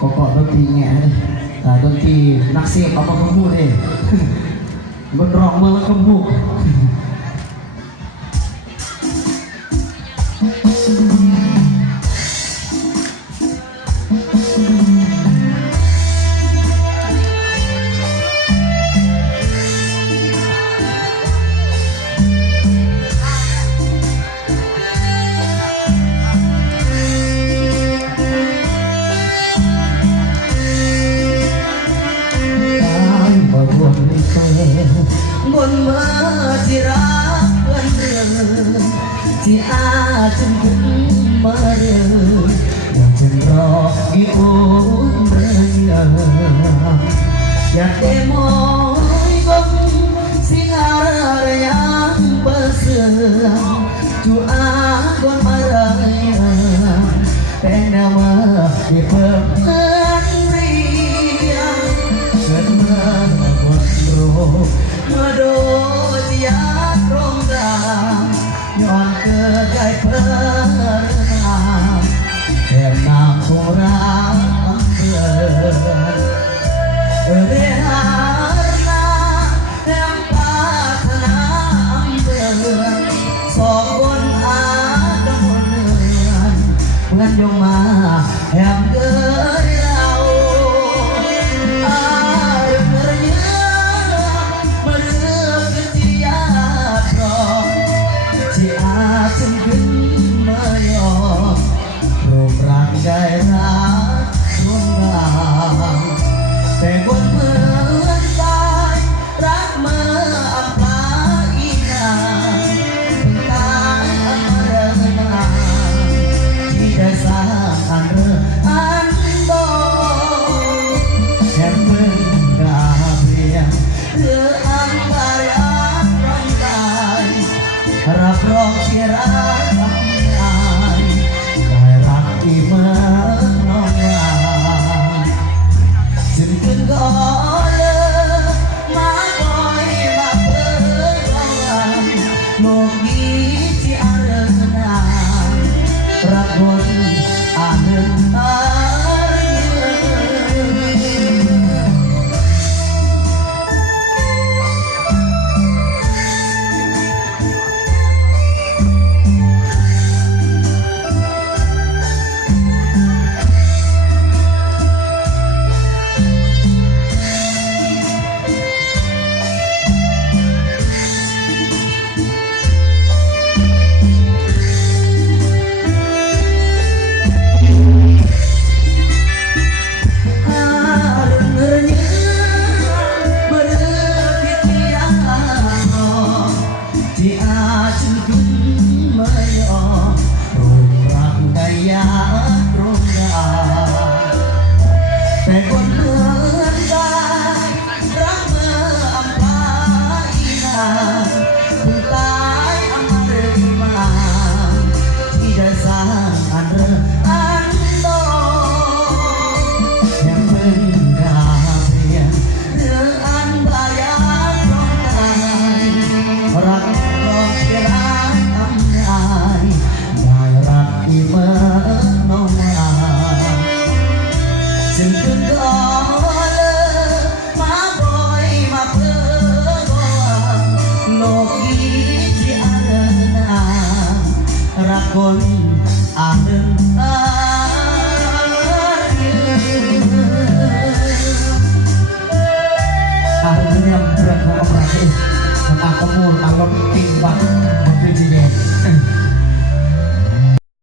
ก็ดนตรีแง่เลยดนตรีนักเสียบเอามาขมูดเองบนร้องมาขมูดบนเมื่อที่รักเพื่อนเรื่องที่อาจจะคุ้นมาเรื่องอยากจะรออีกคนเรื่องอยากได้มอยกงสิ่งอะไรยังเบอร์เสื่อมจูอาคนมาเรื่องแต่แนวมาที่เพิ่มเงินเรียงเกิดมาวันโรเมื่อโดนยาตรงกลางย้อนเกิดได้เพิ่มนาแก้มนามโบราณเพื่อเรียหานาแก้มปาถนาเพื่อสอบบนอาดมเนือนเพื่อนยงมาแหมเกิดเราใจรักทุ่งงามแต่คนเหมือนตายรักเมื่ออับปาอีนางตายอมรนามที่ได้สร้างอันเรื่องอันโตแค่เพิ่งกาเพียงหรืออันตายอันร้องตายรับรองที่รักที่เมื่อน้องว่าจึงขึ้นก็เลยมาปล่อยมาเปิดกองโลกนี้ที่อาเริงนารักคนอาเริงอาแต่คนเหมือนตายรักเมื่ออับปาอีนางถึงตายอมรมาที่ได้สร้างอันเรื่องอันโตยังเพิ่งกาเพียงเรื่องอันบายาตรงตายรักรอที่รักอำนายได้รักที่เมื่อน้องมาจึงขึ้นก็เลยมาบ่อยมาเพื่อก่อนโลกนี้ที่อาเริงนารักคนอาเริงอาเรื่องของประเทศมันอาจจะมูลอารมณ์